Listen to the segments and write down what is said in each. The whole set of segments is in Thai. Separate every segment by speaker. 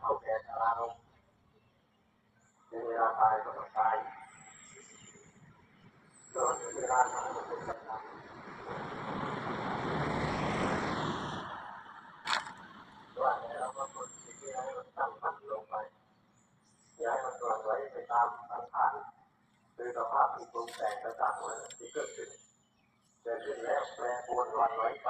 Speaker 1: เท่าแก่ชราลงในเวลาตายก็ต้องตายส่วนเวลาทำก็เป็นกำลังว่าแล้วเราก็คนที่ที่ให้มันตั้งมั่นลงไปอยาให้มันกลั่นไหลไปตามสังขารคือสภาพที่ปรุงแต่งต่างๆที่เกิดขึ้นเกิดขึ้นแล้วแปรปรวนหวันไหวไป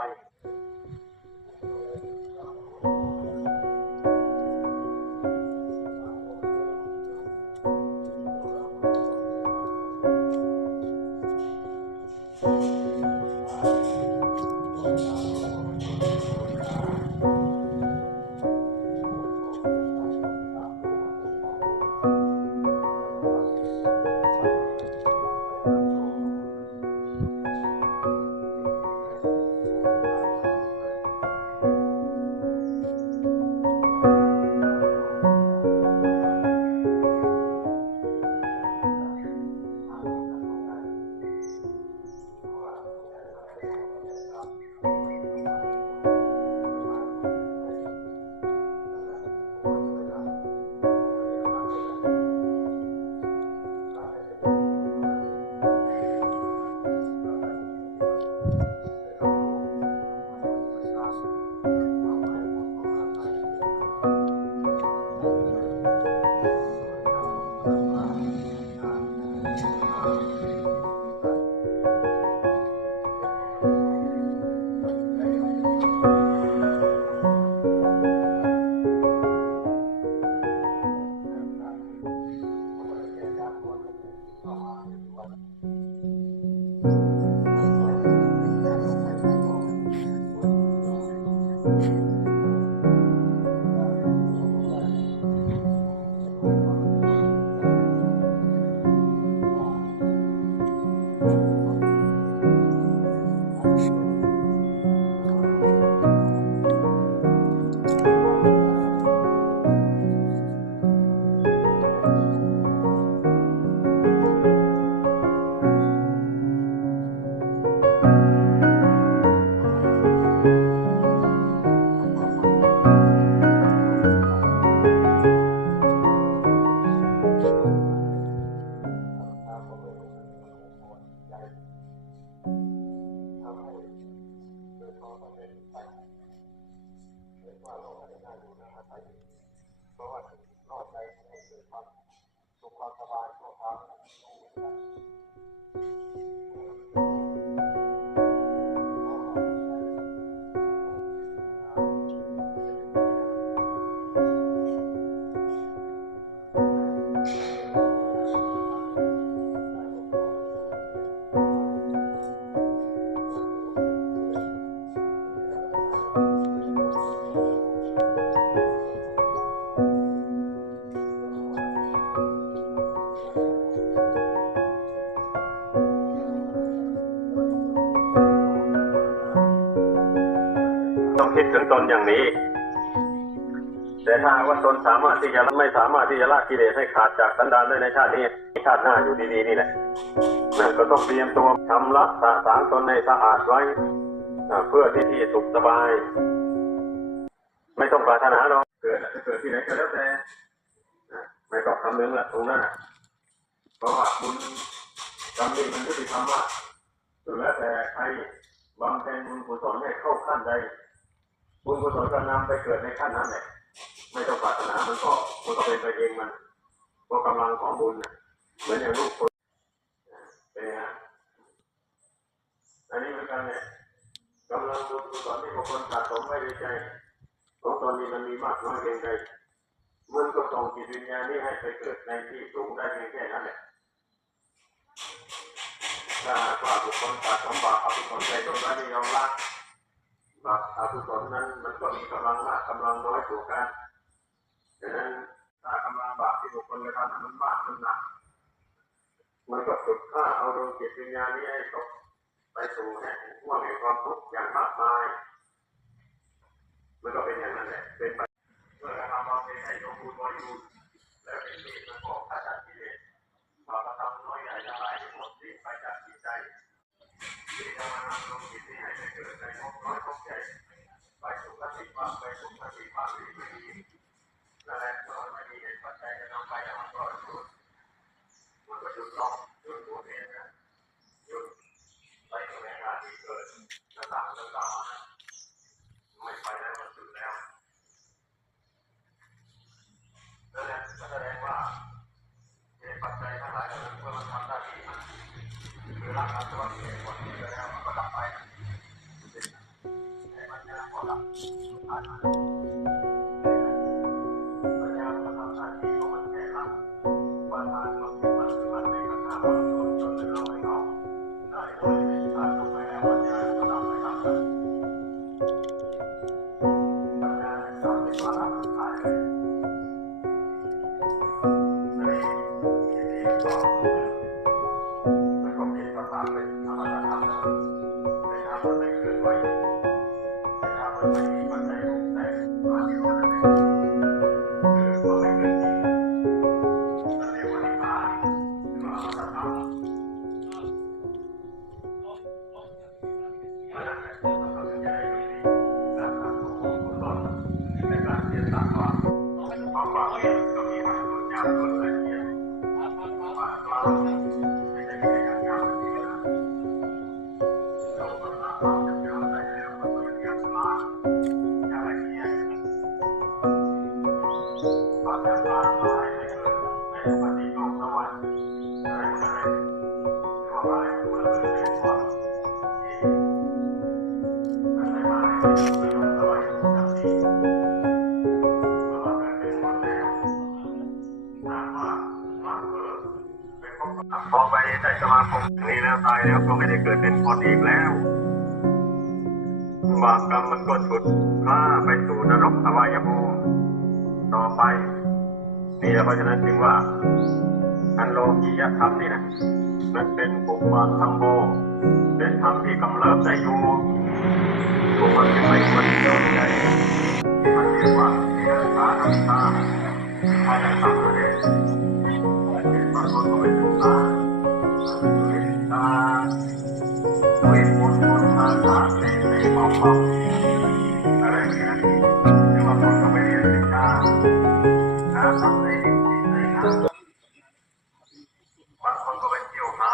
Speaker 1: ต้อ นี้ แต่ถ้าว่าตนสามารถที่จะไม่สามารถที่จะละกิเลสให้ขาดจากสันดานได้ในชาตินี้ชาติหน้าอยู่ดีๆนี่แหละนั่นก็ต้องเตรียมตัวทำละสะสางตนในสะอาดไว้เพื่อที่ที่สุขสบาย ไม่ต้องปรารถนาหรอกเกิดจะเกิดที่ไหนก็แล้วแต่ไม่ต้องคำนึงละตรงนั้นเพราะว่าคุณกรรมนี้มันยุติธรรมว่าสุดแล้วแต่ใครบำเพ็ญบุญกุศลให้เข้าขั้นใด บุญกุศลก็นำไปเกิดในขั้นนั้นแหละไม่ต้องปรารถนามันก็มันก็เป็นไปเองมันเพราะกำลังของบุญน่ะเหมือนอย่างลูกคนเป็นฮะอันนี้เหมือนกันเนี่ยกำลังบุญกุศลที่บางคนสะสมไว้ในใจของตอนนี้มันมีมากน้อยเพียงใดมันก็ส่งจิตวิญญาณนี้ให้ไปเกิดในที่สูงได้เพียงแค่นั้นแหละถ้าว่าบุคคลสะสมบาปอกุศลใจตรงนั้นยอมละ บาปอกุศลนั้นมันก็มีกำลังมากกำลังน้อยตัวกันดังนั้นถ้ากำลังบาปที่บุคคลกระทำมันมากมันหนักมันก็ฝึกฆ่าเอาดวงจิตวิญญาณนี้ให้ตกไปสู่แห่งห่วงแห่งความทุกข์อย่างมากมายมันก็เป็นอย่างนั้นแหละเป็นไปเมื่อกระทำความเป็นให้สมบูรณ์บริบูรณ์และเป็นเหตุ ไปสุขคติภาพดีไม่ดีและแรงสอนไม่ดีเห็นปัจจัยจะนำไปทำ นคนอีกแล้วบาปกรรมมันก็ฉุดพาไปสู่นรกอวัยภูมิต่อไป นี่เพราะฉะนั้นจึงว่า อันโลกียธรรมนี่นะมันเป็นปุปาธรรมโมเป็นธรรมที่กำเริบได้อยู่ทุกคนที่ไม่ควรเชื่อใจมันเรียกว่าเสียสาธรรมตาภายในธรรมนั่นเองเป็นบางคนก็ไม่ศึกษาศึกษา ด้วยมนต์มนต์คาถาเสกเสกเมาเมาอะไรอย่างเงี้ยหรือบางคนก็ไปเรียนวิชาหาทำในดินในน้ำบางคนก็ไปเที่ยวหา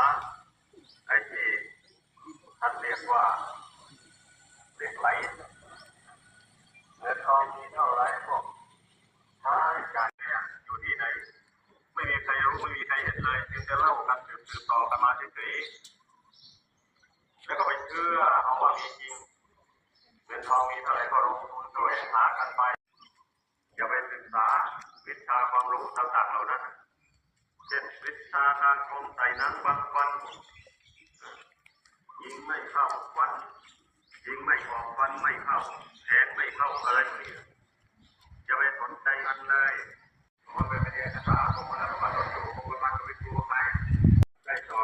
Speaker 1: ไอ้ที่ท่านเรียกว่าเหล็กไหลเงินทองมีเท่าไรพวกใช้จ่ายเนี่ยอยู่ที่ไหน ไม่มีใครรู้ไม่มีใครเห็นเลยเพียงแต่เล่ากันสืบสืบต่อกันมาเฉยๆ แล้วก็ไปเชื่อเอาว่ามีจริงเงินทองมีเท่าไหรก็ลงทุนแสวงหากันไปอย่าไปศึกษาวิชาความรู้ต่างๆเหล่านั้น เช่นวิชาการชมใส่นังบางวันยิงไม่เข้าวันยิงไม่ออกวันไม่เข้าแทงไม่เข้าอะไรนี่อย่าไปสนใจมันเลยมันเป็นเรื่องภาษาของมันแล้วมันต้องอยู่ของมันก็ไปดูไปได้ต่อ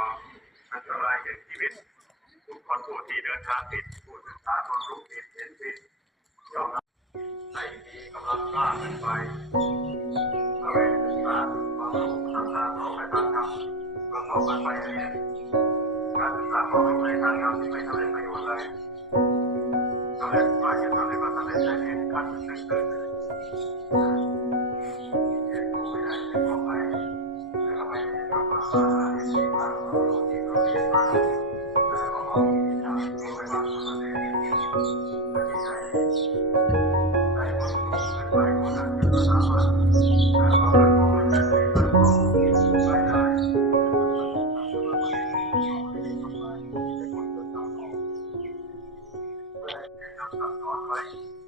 Speaker 1: อันตรายแก่ชีวิต คนผู้ที่เดินทางผิดผู้ศึกษาความรู้ผิดเห็นผิดยอมรับให้มีกำลังกล้าขึ้นไปเอาไว้ศึกษาความรู้ทางทางออกไปทางธรรมประกอบกันไปเนี่ยการศึกษาความรู้ในทางธรรมที่ไม่ทำให้ประโยชน์เลยทำให้ว่าจะทำให้มันทำให้ใจเห็นการตื่นตื่น เ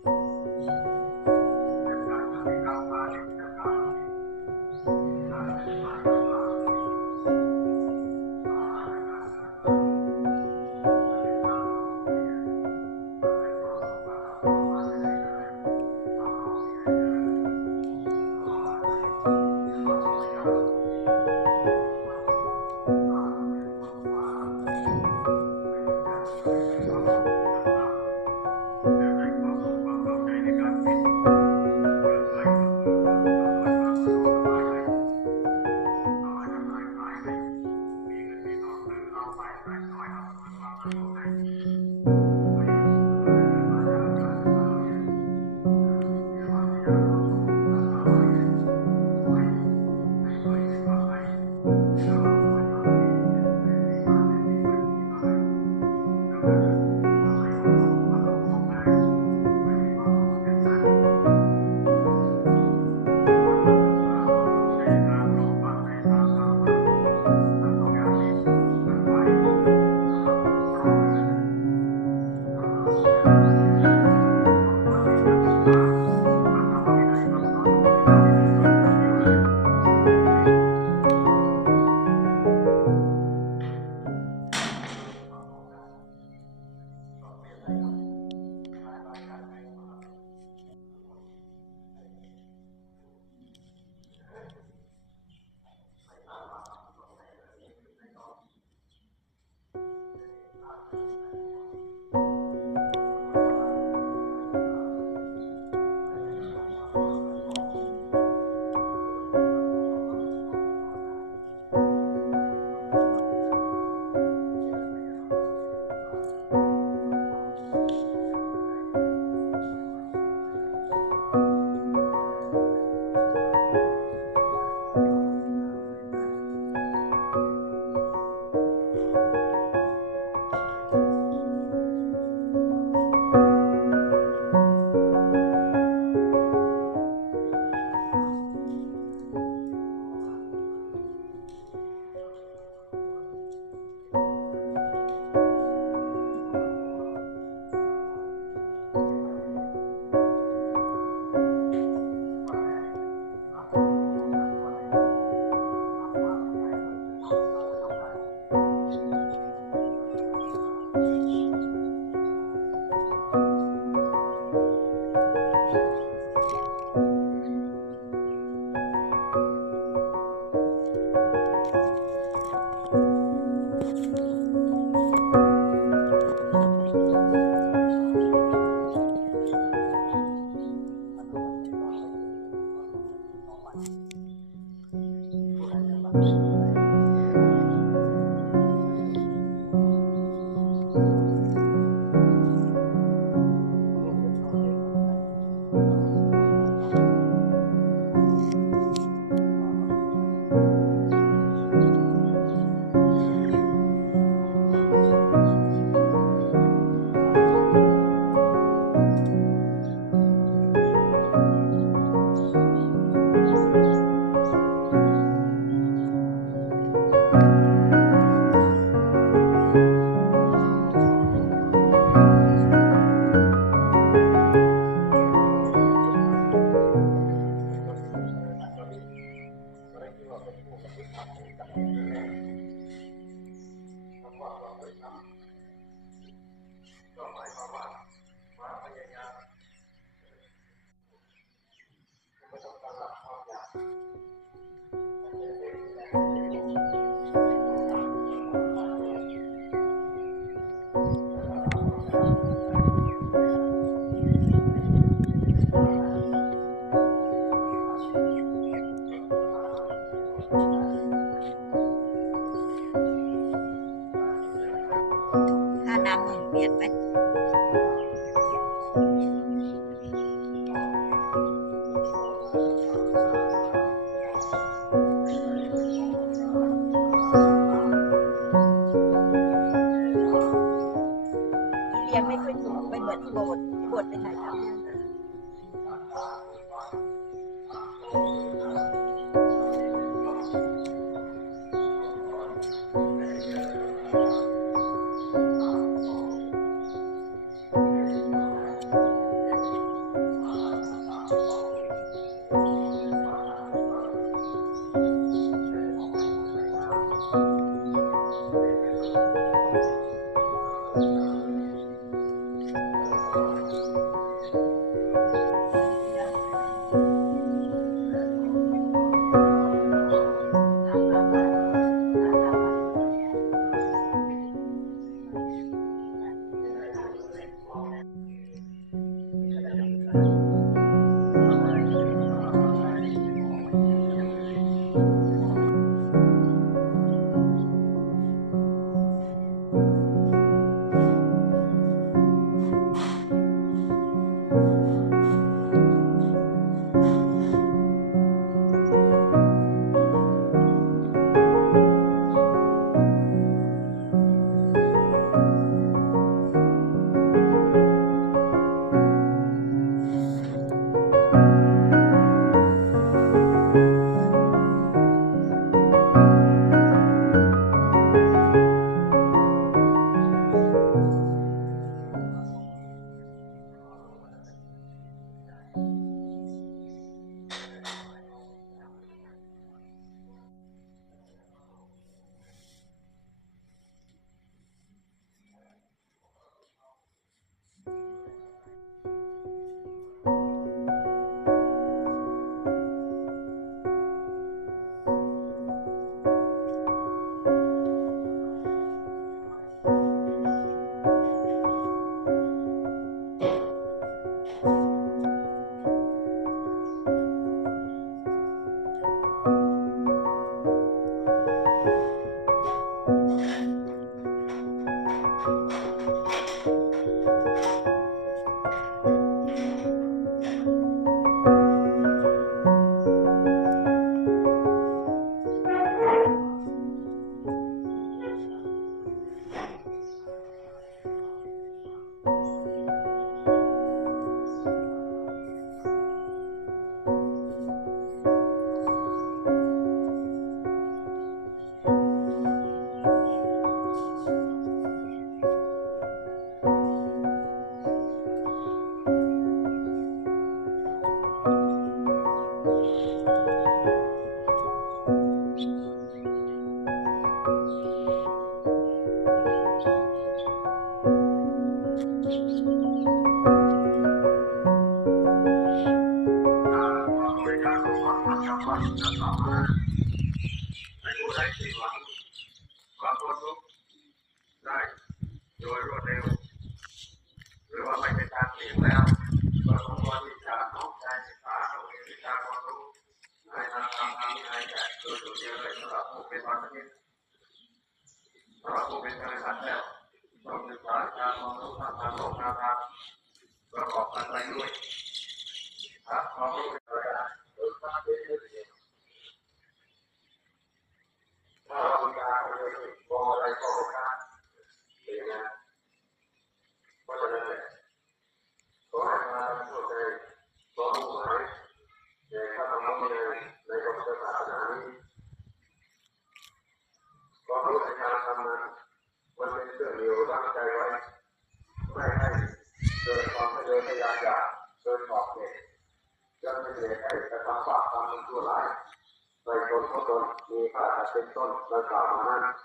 Speaker 1: ดังกล่าวมานั้น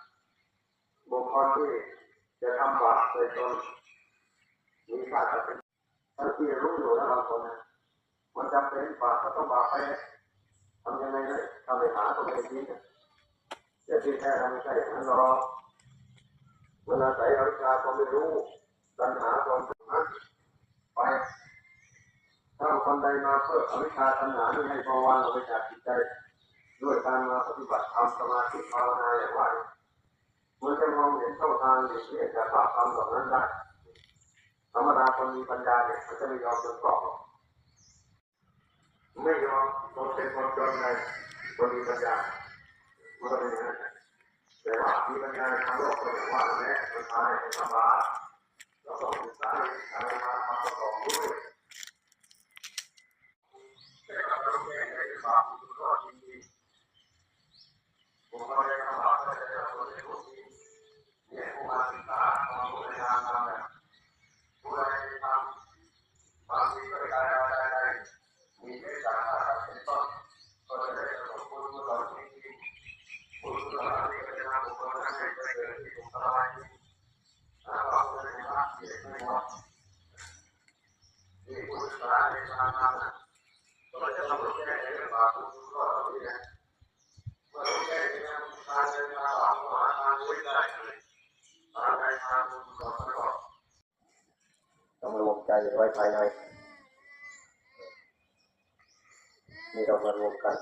Speaker 1: บุคคลที่จะทำบาปในตนมีค่าเป็นทั้งที่รู้อยู่แล้วบางคนนะมันจำเป็นบาปก็ต้องบาปไปทำยังไงเลยทำไปหาตัวเองดีแต่ที่แท้ไม่ใช่อย่านั้นหรอกมันอาศัยอวิชชาความไม่รู้ปัญหาความทุกข์นั้นไปถ้าคนใดมาเพื่ออวิชชาตัณหานี้ให้พอวางออกไปจากจิตใจ ด้วยการมาปฏิบัติธรรมสมาธิภาวนาอย่างไรมันจะมองเห็นช่องทางหลีกเลี่ยงจากบาปกรรมเหล่านั้นได้ธรรมดาคนมีปัญญาเนี่ยมันจะไม่ยอมจนกรอบไม่ยอมคนเป็นคนจนไงคนมีปัญญามันก็เป็นอย่างนั้นแต่ว่ามีปัญญาในทางโลกก็อย่างว่าแหละมันพาให้ทำบาเราต้องศึกษาอะไรมาประกอบด้วยแต่เราต้องแก้ไขบามันก็จริงๆผมก็ได้ทำบาปก็จะได้ผลในพวกนี้เนี่ยผู้มาศึกษาความรู้ในทางทำเนี่ยผู้ใดทำบางทีก็ได้ได้ได้ มีเมตตาเป็นต้นก็จะได้ประสบคุณกุศลจริงๆคุณกุศลนี้ก็จะนำบุคคลนั้นให้ไปเกิดที่สุขสบายถ้าเราจะได้รับเกียรติไม่หมดนี่คุณสาในทางนั้นก็จะทำให้แก้ไขบาปคุณก็ดีนะเมื่อแก้ไขทางเดินทางบาปหาทางวิ่งได้เลยทางใดทางคุณก็ายไว้ภายในนี่เรามารวมกัน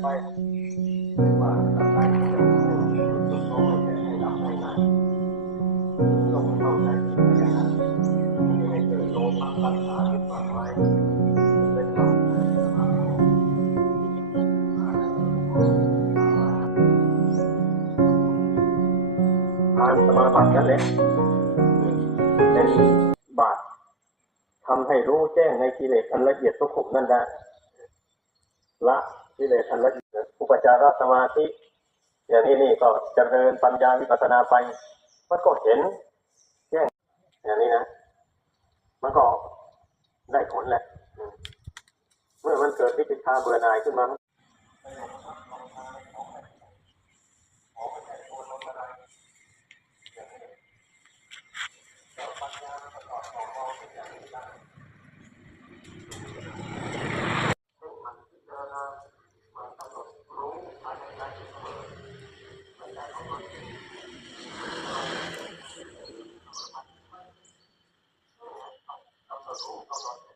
Speaker 2: ไม่
Speaker 1: เกิดโลภะตัณหาขึ้นมากมายเป็นธรรมานสมาบัตินั่นแหละเป็นบาตรทำให้รู้แจ้งในกิเลสอันละเอียดทุกขุมนั่นได้ละ กิเลสอันละเอียดอุปจารสมาธิอย่างนี้นี่ก็เจริญปัญญาวิปัสนาไป มันก็เห็นแจ้งอย่างนี้นะ มันก็ได้ผลแหละ เมื่อมันเกิดวิจิตาเบื่อหน่ายขึ้นมา Brasil.